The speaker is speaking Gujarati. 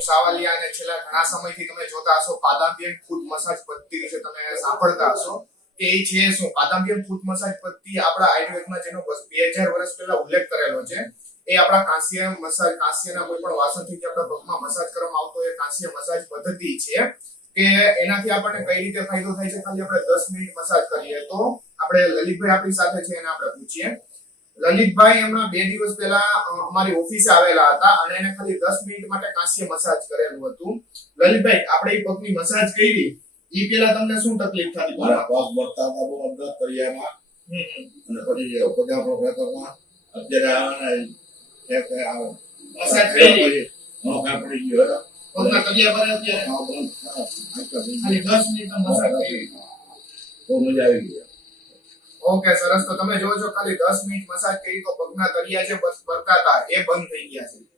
સાવલિયા અને છેલ્લા ઘણા સમયથી તમે જોતા હશો પાદાંબિયન ફૂટ મસાજ પદ્ધતિ વિશે તમે સાંભળતા હશો. કે એ છે શું? પાદામ્બિયમ ફૂટ મસાજ પદ્ધતિ આપણા આયુર્વેદમાં જેનો બે હજાર વર્ષ પહેલા ઉલ્લેખ કરેલો છે. એ આપણા કાંસ્ય મસાજ, કાંસ્યના કોઈ પણ વાસણથી જે આપણા પગમાં મસાજ કરવામાં આવતો એ કાંસ્ય મસાજ પદ્ધતિ છે. કે એનાથી આપણને કઈ રીતે ફાયદો થાય છે? ખાલી આપણે દસ મિનિટ મસાજ કરીએ તો આપણે લલિતભાઈ આપણી સાથે છે, એને આપણે પૂછીએ. લલિતભાઈ હમણાં બે દિવસ પહેલા અમારી ઓફિસે આવેલા હતા અને એને ખાલી દસ મિનિટ માટે કાંસ્ય મસાજ કરેલું હતું. લલિતભાઈ આપણે એ પગની મસાજ કરી. એ પેલા તમને શું તકલીફ થતી? મારા પગ મળતા હતા બહુ અંદર તળિયામાં. અને પછી પગા પ્રોફેસરમાં અત્યારે આને એક આવો મસાજ કરી નોકા પડી ગયો હતો. પગના તળિયા પર અત્યારે. હા બંધ ખાલી દસ મિનિટ મસાજ કરી બહુ મજા આવી ગઈ. ઓકે, સરસ. તો તમે છો, ખાલી દસ મિનિટ મસાજ કરી તો પગના તળિયા છે બસ બરકાતા, એ બંધ થઈ ગયા છે.